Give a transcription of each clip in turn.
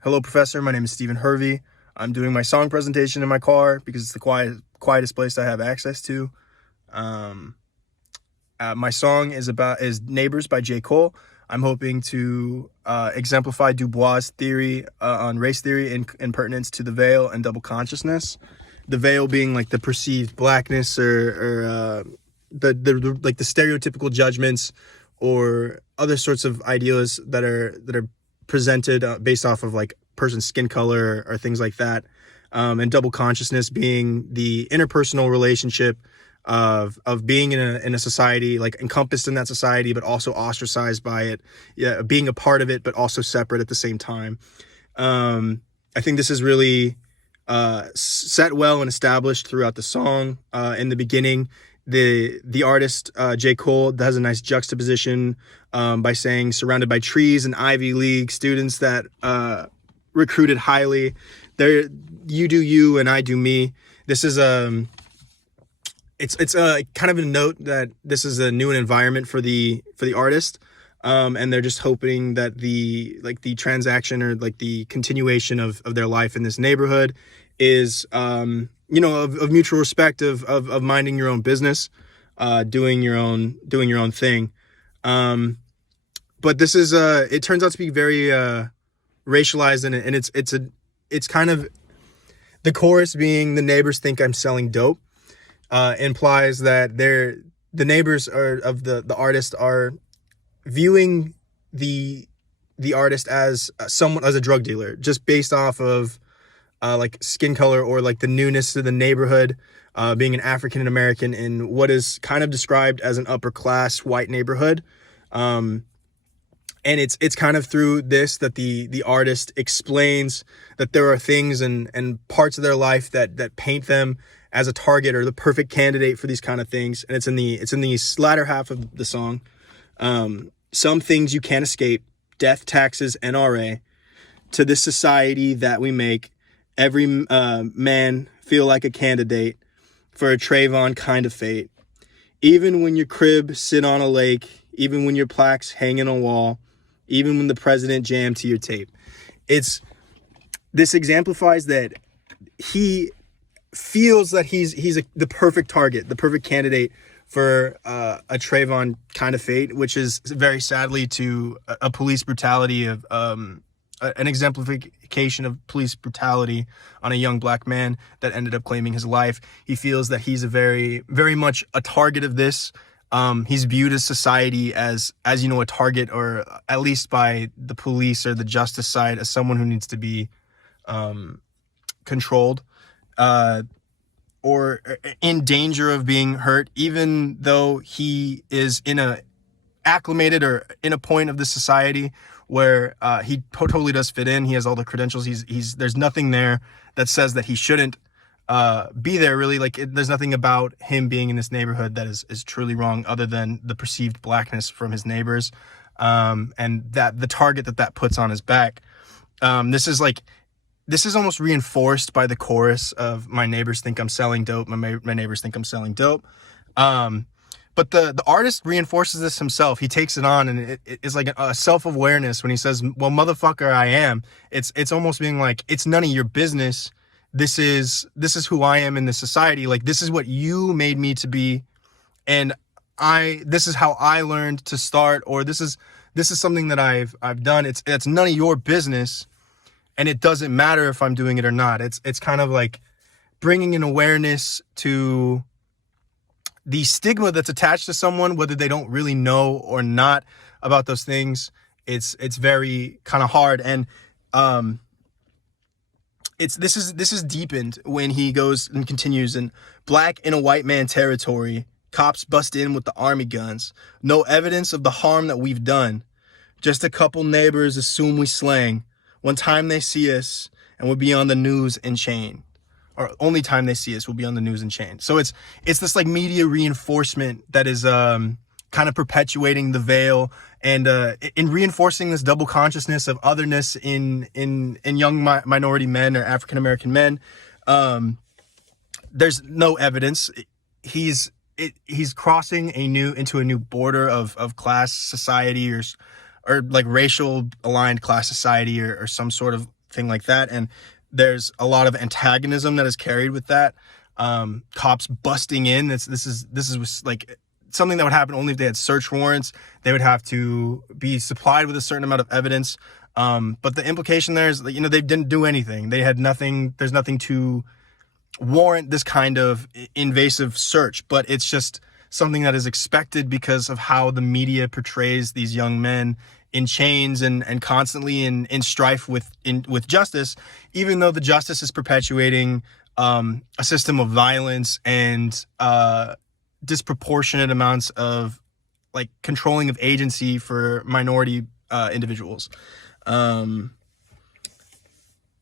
Hello, Professor. My name is Stephen Hervey. I'm doing my song presentation in my car because it's the quietest place I have access to. Um, my song is "Neighbors" by J. Cole. I'm hoping to exemplify Du Bois' theory on race theory in pertinence to the veil and double consciousness. The veil being like the perceived blackness or the like the stereotypical judgments or other sorts of ideas that are presented based off of like person's skin color or things like that. And double consciousness being the interpersonal relationship of being in a society, like encompassed in that society, but also ostracized by it, yeah, being a part of it, but also separate at the same time. I think this is really set well and established throughout the song. In the beginning, the artist J. Cole has a nice juxtaposition by saying surrounded by trees and Ivy League students that recruited highly. There, you do you and I do me. This is it's a kind of a note that this is a new environment for the artist, and they're just hoping that the transaction or like the continuation of their life in this neighborhood is of mutual respect of minding your own business, doing your own thing. But this is it turns out to be very racialized, and it's kind of the chorus being the neighbors think I'm selling dope. Implies that the neighbors of the artist are viewing the artist as someone, as a drug dealer, just based off of like skin color or like the newness to the neighborhood, being an African American in what is kind of described as an upper class white neighborhood. And it's kind of through this that the artist explains that there are things and parts of their life that paint them as a target or the perfect candidate for these kind of things. And it's in the latter half of the song. Some things you can't escape: death, taxes, NRA. To this society that we make, every man feel like a candidate for a Trayvon kind of fate. Even when your crib sit on a lake, even when your plaques hang in a wall, even when the president jammed to your tape. This exemplifies that he feels that he's the perfect target, the perfect candidate for a Trayvon kind of fate, which is very sadly to a police brutality of an exemplification of police brutality on a young black man that ended up claiming his life. He feels that he's a very, very much a target of this. He's viewed as society as a target, or at least by the police or the justice side, as someone who needs to be controlled, or in danger of being hurt, even though he is acclimated or in a point of the society where he totally does fit in. He has all the credentials. There's nothing there that says that he shouldn't be there, really. Like there's nothing about him being in this neighborhood that is truly wrong, other than the perceived blackness from his neighbors, and that the target that puts on his back. This is almost reinforced by the chorus of "My neighbors think I'm selling dope. My neighbors think I'm selling dope." But the artist reinforces this himself. He takes it on, and it is like a self-awareness when he says, "Well, motherfucker, I am." It's almost being like, it's none of your business. This is who I am in this society. Like, this is what you made me to be, and this is how I learned to start, or this is something that I've done. It's none of your business, and it doesn't matter if I'm doing it or not. It's kind of like bringing an awareness to the stigma that's attached to someone, whether they don't really know or not about those things. It's very kind of hard, and this is deepened when he goes and continues in black in a white man territory. Cops bust in with the army guns. No evidence of the harm that we've done. Just a couple neighbors assume we slang. One time they see us and we'll be on the news and chain. Or only time they see us will be on the news and chain. So it's this like media reinforcement that is kind of perpetuating the veil and in reinforcing this double consciousness of otherness in young minority men or African American men. There's no evidence. He's crossing into a new border of class society or like racial aligned class society or some sort of anything like that. And there's a lot of antagonism that is carried with that. Cops busting in. This is like something that would happen only if they had search warrants. They would have to be supplied with a certain amount of evidence. But the implication there is that, you know, they didn't do anything. They had nothing. There's nothing to warrant this kind of invasive search, but it's just something that is expected because of how the media portrays these young men in chains and constantly in strife with justice, even though the justice is perpetuating a system of violence and disproportionate amounts of like controlling of agency for minority individuals.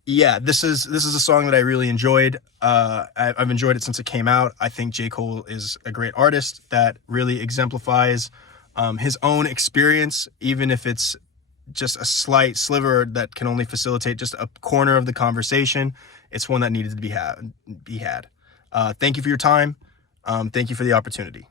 Yeah, this is a song that I really enjoyed. I've enjoyed it since it came out. I think J. Cole is a great artist that really exemplifies his own experience, even if it's just a slight sliver that can only facilitate just a corner of the conversation. It's one that needed to be had. Thank you for your time. Thank you for the opportunity.